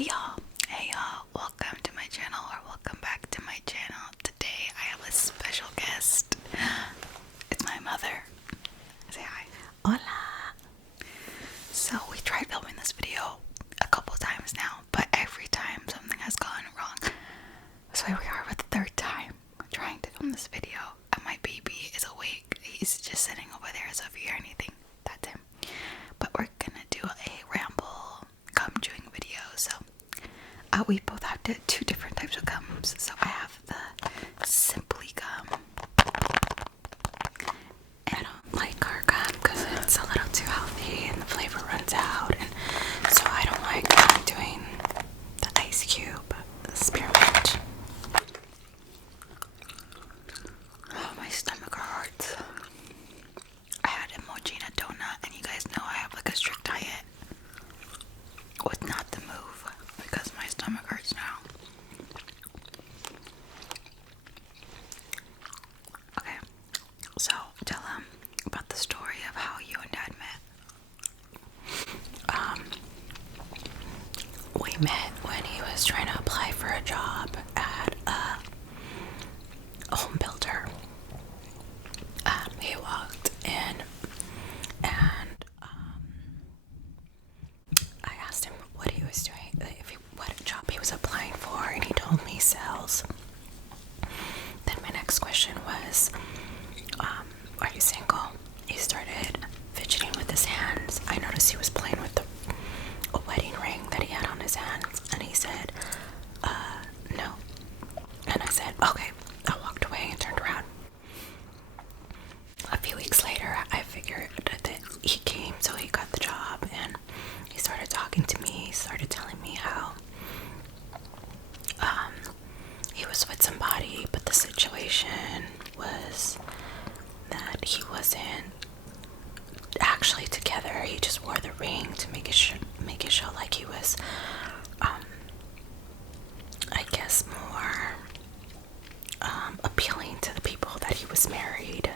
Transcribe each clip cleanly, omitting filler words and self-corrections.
Hey y'all, welcome to my channel, or welcome back to my channel. Today I have a special guest. It's my mother. Say hi. Hola. So we tried filming this video a couple times now, but every time something has gone wrong. So here we are with the third time trying to film this video, and my baby is awake. He's just sitting over there, so if you hear anything, that's him. But we're gonna do a ramble gum chewing video. So we both have two different types of gums. So I have the Simply gum. I don't like our gum because it's a little too healthy and the flavor runs out, and so I don't like doing the ice cube spearmint. Oh, my stomach hurts. I had emoji and a donut, and you guys know I have like a strict diet with not to move because my stomach hurts now. Okay, so tell them about the story of how you and Dad met. We met when he was trying to apply for a job at a home builder. He walked in and I asked him what he was doing, what job he was applying for, and he told me sales. Then my next question was, are you single? He started fidgeting with his hands. I noticed he was playing with a wedding ring that he had on his hands, and he said, no. And I said, okay. I walked away and turned around. A few weeks later, I figured that he came, so he got the job, and he started talking to me. He started telling me how he was with somebody, but the situation was that he wasn't actually together. He just wore the ring to make it show like he was, I guess, more appealing to the people that he was married.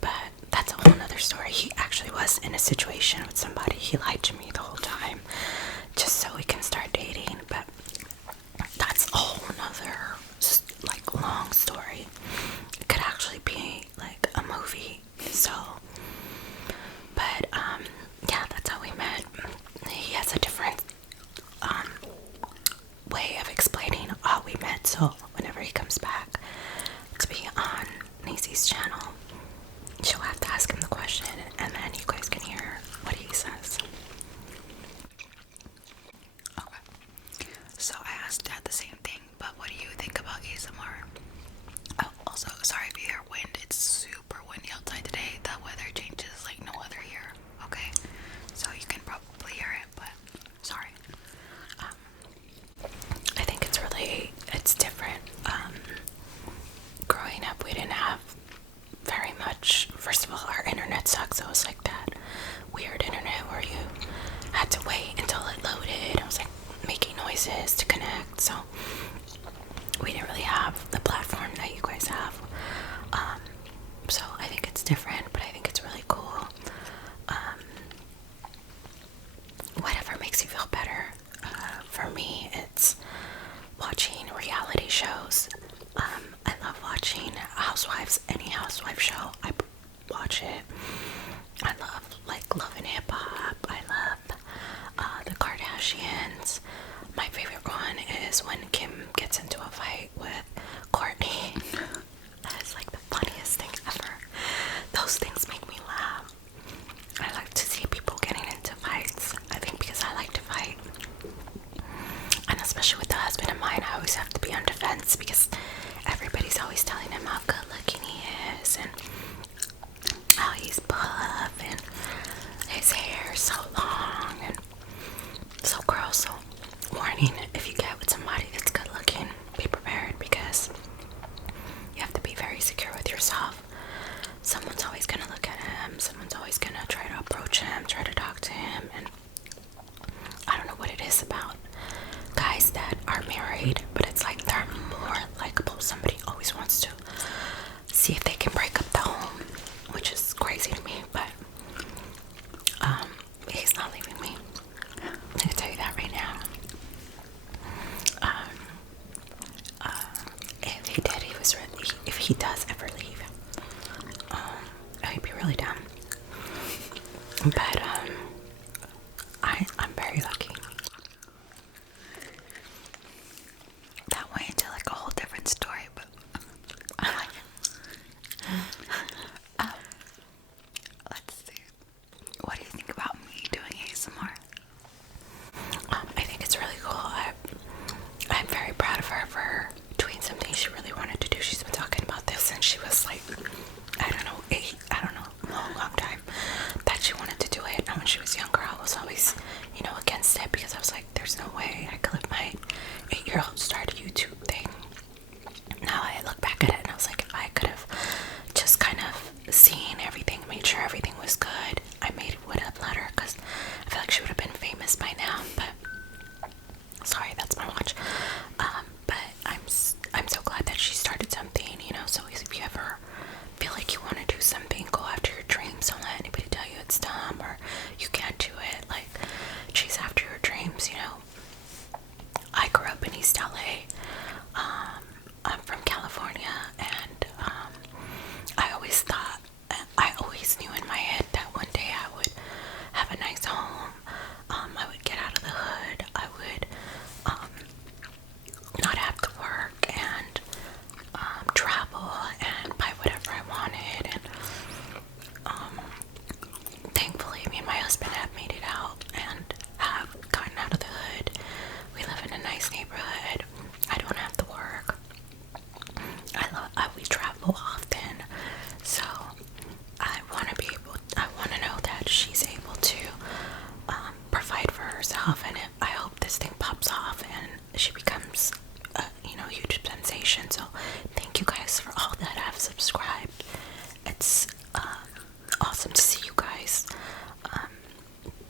But that's a whole nother story. He actually was in a situation with somebody. He lied to me the whole time just so we can start dating. But that's a whole nother like long story. It could actually be like a movie. So, but yeah, that's how we met. He has a different way of explaining how we met. So whenever he comes back to be on Nacy's channel, she'll have to ask him the question, and then you guys can hear what he says. Okay. So I asked Dad the same thing, but what do you think about ASMR? Oh, also, sorry if you hear wind. It's super windy outside today. The weather changes like no other year. Okay, so you can probably hear it, but sorry. I think it's different. Growing up, we didn't have very much. First of all, our internet sucks, so it was like that weird internet where you had to wait until it loaded. It was like making noises to connect, so we didn't really have the platform that you guys have. So I think it's different, but I think it's really cool. Whatever makes you feel better. For me, it's watching reality shows. I love watching Housewives. Any housewife show, I watch it. I love like Love and Hip Hop. I love the Kardashians. My favorite one is when Kim gets into a fight with Courtney. That is like the funniest thing ever. Those things make me laugh. I like to see people getting into fights. I think because I like to fight. And especially with the husband of mine, I always have to be on defense because everybody's always telling him how good looking he is and how he's buff and his hair is so long and so gross. So warning, if you get with somebody that's good looking, be prepared because you have to be very secure with yourself. Someone's always gonna look at him, someone's always gonna try to approach him, try to talk to him, and I don't know what it is about guys that are married, but it's like they're more likable. Somebody always wants to see if they can break up the home, which is crazy to me, but he's not leaving me. I can tell you that right now. there's no way I could let my 8-year-old start a YouTube thing. Now I look back at it and I was like, if I could have just kind of seen everything, made sure everything was good, I would have let her, because I feel like she would have been famous by now. But sorry, that's my watch. But I'm so glad that she started something, you know. So if you ever feel like you want to do something, go after your dreams. Don't let anybody tell you it's dumb or you can't do it. Like, chase after your dreams, you know. I grew up in East LA. I'm from California, and I always knew in my head that one day I would have a nice home. I would get out of the hood. I would not have to work and travel and buy whatever I wanted. And thankfully, me and my husband have made it out and have gotten out of the hood. We live in a nice neighborhood. I don't have to work. We travel often, so I want to know that she's able to provide for herself. And I hope this thing pops off and she becomes a huge sensation. So thank you guys for all that have subscribed. It's awesome to see you guys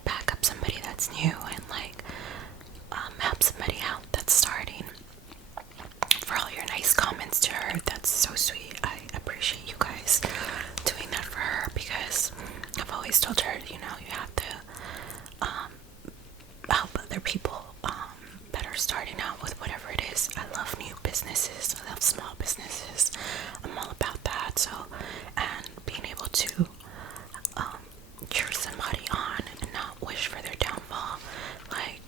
back up somebody that's new and help somebody out that's starting. For all your nice comments to her, that's so sweet. I appreciate you guys doing that for her, because I've always told her, you have to help other people that are starting out with whatever it is. I love new businesses. I love small businesses. I'm all about that. So, and being able to cheer somebody on and not wish for their downfall. Like,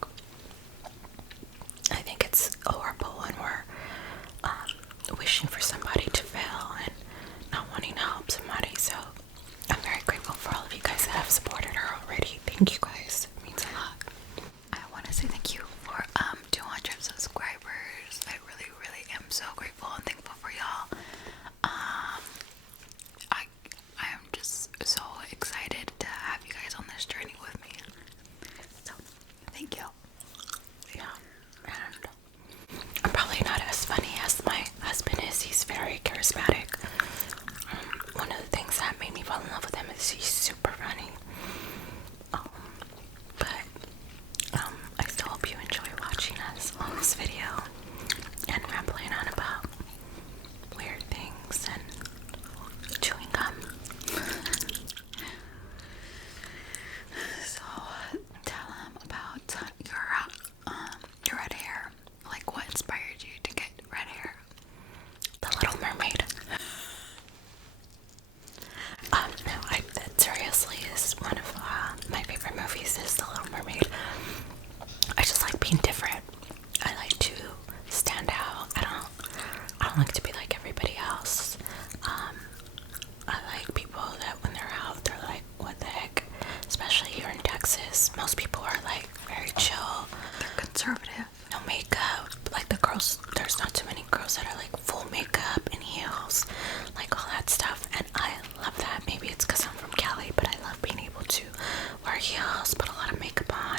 I think it's horrible when we're wishing for somebody to fail and not wanting to help somebody. So I'm very grateful for all of you guys that have supported her already. Thank you guys. It means a lot. I want to say thank you for 200 subscribers. I really, really am so grateful and thankful for y'all. I am just so excited to have you guys on this journey with me. So thank you. Yeah, and I'm probably not as funny as my husband is. He's very charismatic. One of the things that made me fall in love with him is he's super funny. But I still hope you enjoy watching us on this video and rambling on about weird things and chewing gum. So tell them about your red hair. Like, what inspired you to get red hair? The Little Mermaid. No, that seriously is one of my favorite movies is The Little Mermaid. I just like being different. I like to stand out. I don't like to be like everybody else. I like people that when they're out, they're like, what the heck? Especially here in Texas, most people are like very chill. They're conservative. No makeup. Like the girls, there's not too many girls that are like full makeup and heels, like all that stuff. And I love that. Maybe it's because I'm from Cali, but I love being able to wear heels, put a lot of makeup on,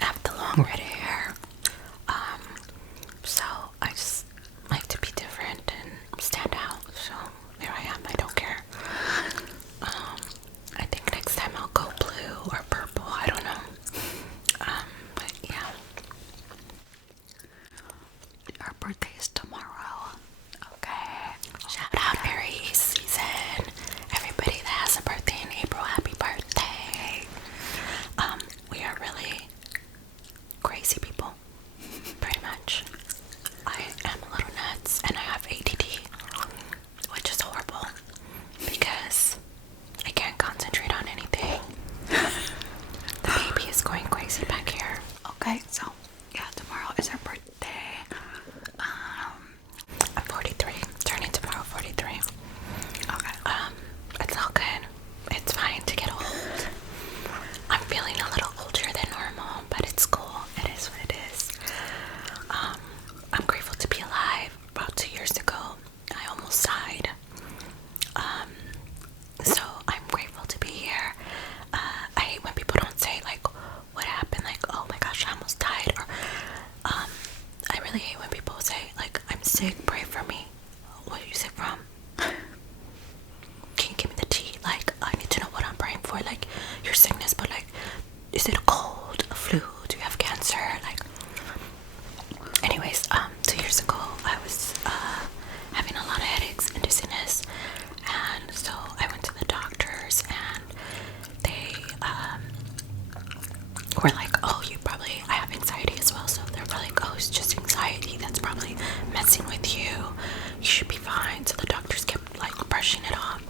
have the long red hair. So I just like to be different and stand out. So there I am. I don't care. I think next time I'll go blue or purple. I don't know. But yeah. Our birthday is tomorrow. Okay. Shout out Aries season. Everybody that has a birthday in April, happy birthday. We are really crazy people. Pretty much. I am a little nuts and I have ADD, which is horrible because I can't concentrate on anything. The baby is going crazy back here. Okay, so yeah, tomorrow is our birthday. I'm 43, turning tomorrow 43. Okay. It's all good. It's fine to get old. I'm feeling a little older than normal, but it's cool. It is what it is. was just anxiety that's probably messing with you. You should be fine. So the doctors kept like brushing it off.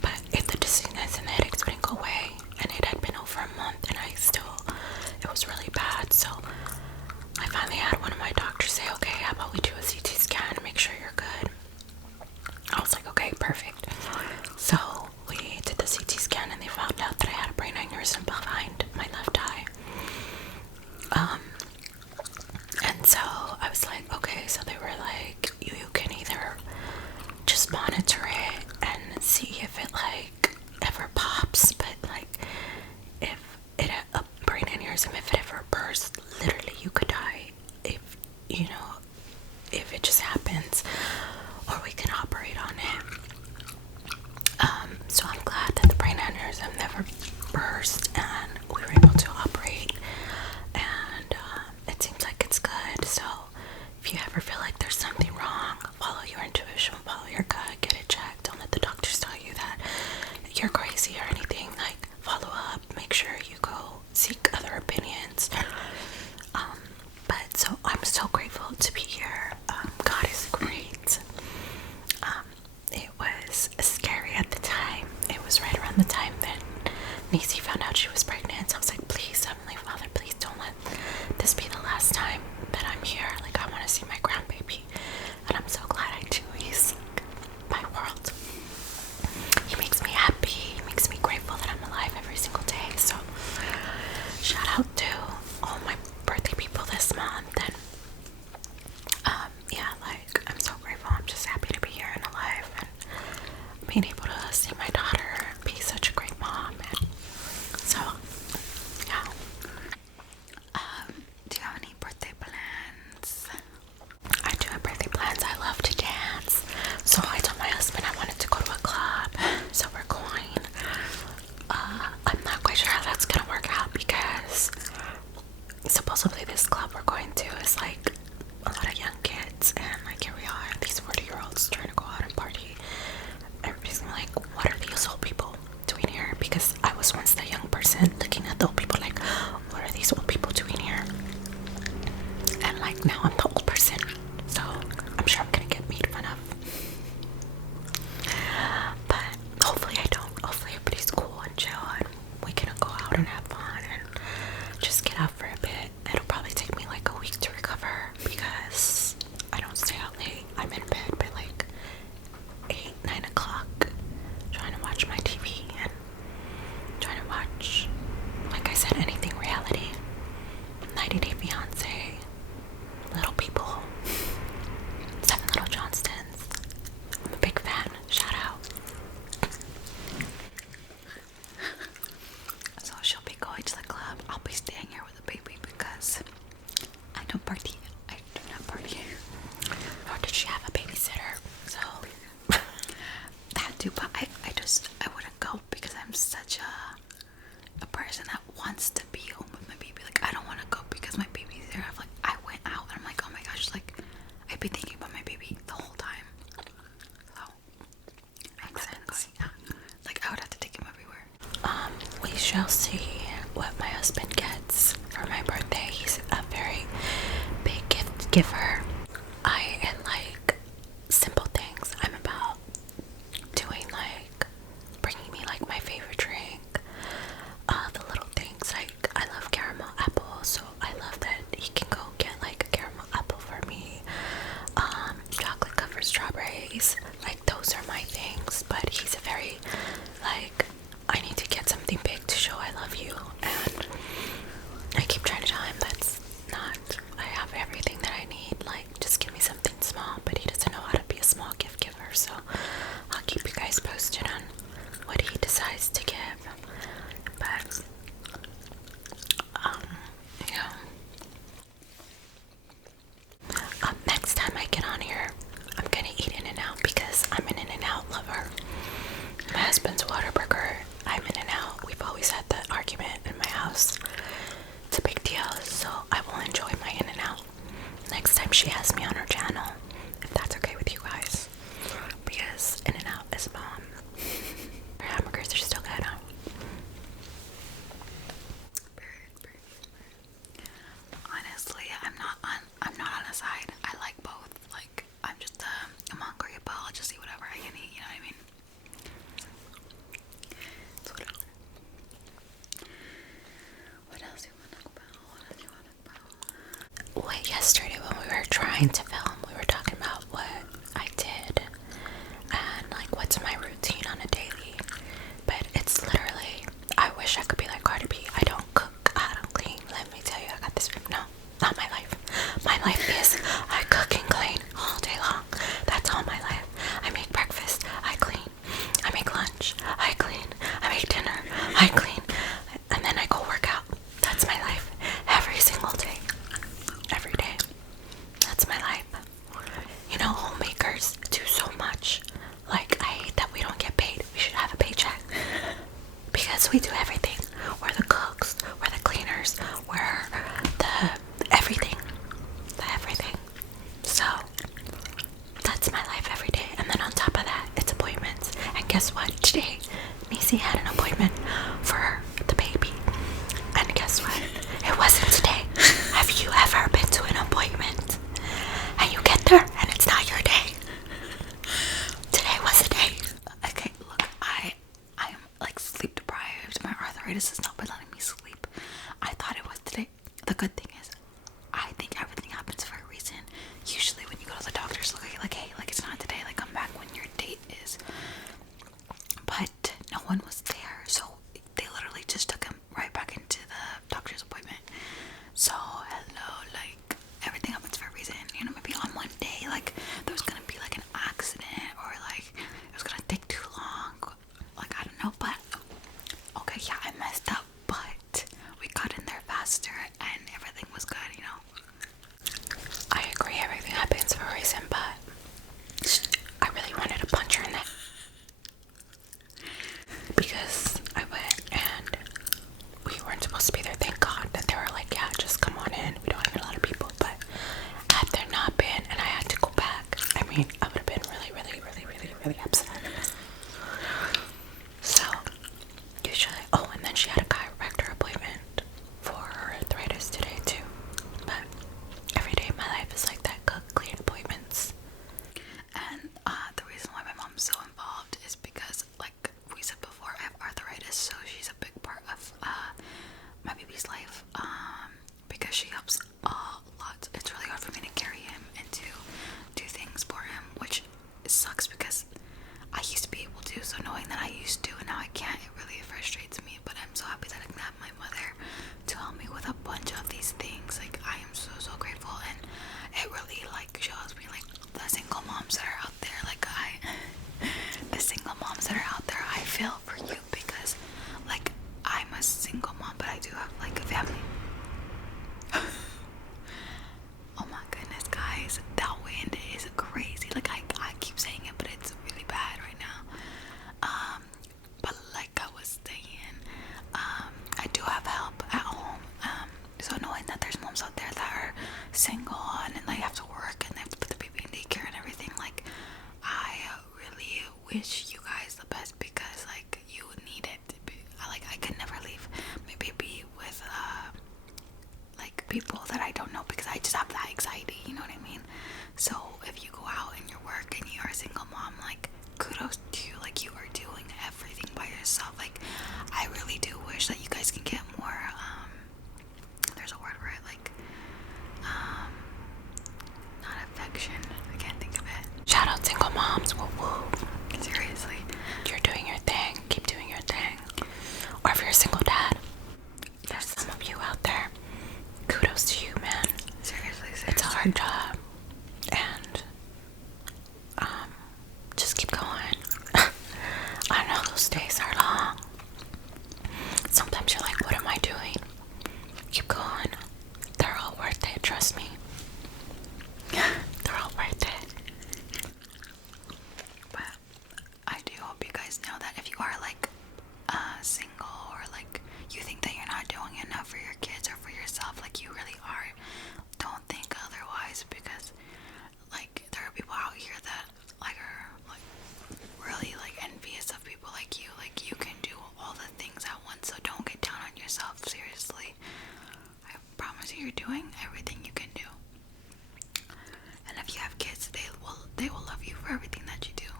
But if the dizziness and the headaches wouldn't go away, and it had been over a month, and it was really bad. So I finally had one of my doctors say, okay, how about we do a CT scan to make sure you're good. I was like, okay, perfect. So we did the CT scan, and they found out that I had a brain aneurysm behind my left eye. And so I was like, okay, so they were like, you can either just monitor it and see if it like ever pops, but like if it a brain aneurysm, if it ever bursts, literally you could die if if it just happens, or we can operate on it. So I'm glad that the brain aneurysm never burst and we were able to operate, and it seems like it's good. So if you ever feel like there's something wrong, follow your intuition, follow your gut, get it checked. Don't let the doctors tell you that you're crazy or anything. Like, follow up, make sure you go seek other opinions. But so I'm so grateful to be here. God is great. It was scary at the time. It was right around the time that Nisi found out she was pregnant. So I was like, please, Heavenly Father, please don't let this be the last time that I'm here. Like, I want to see my grandbaby. And I'm so glad I do. He's my world. He makes me happy. He makes me grateful that I'm alive every single day. So shout out to all my birthday people this month. And yeah, like, I'm so grateful. I'm just happy to be here and alive, and being able to see my daughter be such a great mom. And so yeah. Do you have any birthday plans? I do have birthday plans. I love to dance. So I told my husband I wanted to go to a club. So we're going. I'm not quite sure how that's gonna work out, because supposedly this club we're going to is like a lot of young kids, and like here we are, these 40-year-olds trying to go out and party. Everybody's like, what are these old people doing here? Because I was once the young person looking at the old people like, what are these old people doing here? And like now I'm the old person, so I'm sure I'm gonna get made fun of. But hopefully I don't. Hopefully everybody's cool and chill, and we can go out and have fun and just get out for a bit. It'll probably take me like a week to recover, because I don't stay out late. I'm in bed by like 8-9 o'clock, trying to watch my TV and trying to watch, like I said, anything reality. 90 Day Fiance, Little People, 7 Little Johnstons. I'm a big fan. Shout out. So she'll be going to the club. I'll be staying here with the baby because I don't party. I do not party. Nor did she have a babysitter, so That too, but I wouldn't go because I'm such a person that wants to be home with my baby. Like, I don't want to go because my baby's there. I went out and I'm like, oh my gosh, like I've been thinking about my baby the whole time. So makes sense. Yeah. Like, I would have to take him everywhere. we shall see what my husband gets for my birthday. He's a very big gift giver. I like simple things. I'm about doing like bringing me like my favorite drink. The little things, like I love caramel apple, so I love that he can go get like a caramel apple for me. Chocolate covered strawberries, like those are my things. But he's a very like, I need to get something big to show I love you, and I keep trying to tell him that's not, I have everything that I need, like just give me something small. But he doesn't know how to be a small gift giver, so I'll keep you guys posted on what he decides to give. But yeah. Next time I get on here, I'm gonna eat In-N-Out, because I'm an In-N-Out lover. My husband's Whataburger, I'm In-N-Out. We've always had that argument in my house. It's a big deal, so I will enjoy my In-N-Out next time she has me on her channel, if that's okay with you guys, because In-N-Out is bomb. Their hamburgers are still good, huh? Honestly, I'm not Wait, yesterday when we were trying to film, we were talking about what I did and like what's my routine on a daily. But it's literally, I wish I could be like Cardi B. I don't cook, I don't clean. Let me tell you, I got this. No, not my life. My life is I cook and clean all day long. That's all my life. I make breakfast, I clean. I make lunch, I clean. I make dinner, I clean. And then I go work out. That's my life. Every single day. Every day. That's my life. You know, homemakers do so much. Like, I hate that we don't get paid. We should have a paycheck. Because we do everything. We're the cooks, we're the cleaners, we're the everything. The everything. So, that's my life every day. And then on top of that, it's appointments. And guess what? Today, Nisi had an appointment for the baby. And guess what? It wasn't today. Have you ever been to an appointment and you get there and it's not your day? Today was a day. Okay, look, I am like sleep deprived. My arthritis has not been letting me sleep. I thought it was today. The good thing is, I think everything happens for a reason. Usually when you go to the doctor's, look like, hey, like it's not today. Like come back when your date is. But no one was there, so they literally just took him right back into the doctor's appointment. So hello, like everything happens for a reason. You know, maybe on one day, like there was gonna be like an accident, or like it was gonna take too long. Like I don't know, but okay, yeah, I messed up, but we got in there faster and everything was good. You know. I agree, everything happens for a reason, but I really wanted to punch her in the because I went and we weren't supposed to be there. Thank God that they were like, yeah, just come on in. We don't need a lot of people. But had there not been and I had to go back, I mean, I would have been really upset. So, usually, oh, and then she had a chiropractor appointment for her arthritis today too. But every day my life is like that, cook, clean appointments. And the reason why my mom's so involved is because, like we said before, I have arthritis, so she's a big part of my baby's life. Because she helps a lot. It's really hard for me to carry him and to do things for him, which sucks because I used to be able to. So knowing that I used to and now I can't, it really frustrates me. But I'm so happy that I can have my mother to help me with a bunch of these things. Like I am so grateful, and it really like shows me like the single moms that are out there. Like the single moms that are out there, I feel for you because like I'm a single mom, but I do have like a family. Oh my goodness, guys, that wind is crazy. Like I keep saying it, but it's really bad right now. But like I was saying, I do have help at home. So knowing that there's moms out there that are single and they have to work and they have to put the baby in daycare and everything, like I really wish you guys the best because like you need it. Like I could never leave my baby with like people that I don't know because I just have that anxiety, you know what I mean? So if you go out and you work and you are a single mom, like kudos to you. Like you are doing everything by yourself. Like I really do wish that you guys can get more there's a word for it, like not affection, I can't think of it. Shout out single moms, woo woo. Seriously, You're doing your thing, keep doing your thing. Or if you're a single dad, there's some of you out there, kudos to you, man. seriously. It's a hard job, and just keep going. I know those days are long. Sometimes you're like, what am I doing? Keep going. They're all worth it, trust me. They're all worth it. But I do hope you guys know that if you are like single, or like you think that you're not doing enough for your kids or for yourself, like you really are, don't think otherwise, because like there are people out here that like are like really like envious of people like you. Like you can do all the things at once, so don't get down on yourself. Seriously, I promise you, you're doing everything you can do. And if you have kids, they will love you for everything that you do.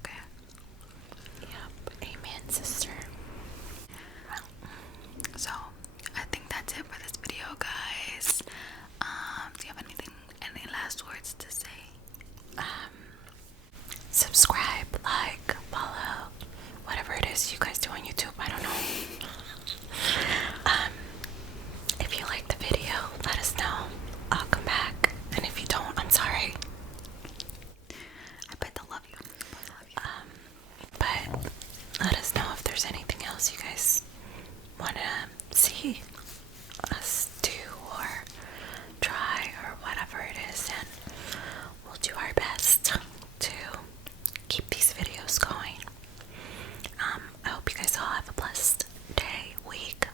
Okay. Yep. Amen, sister. So I think that's it for this video, guys. week.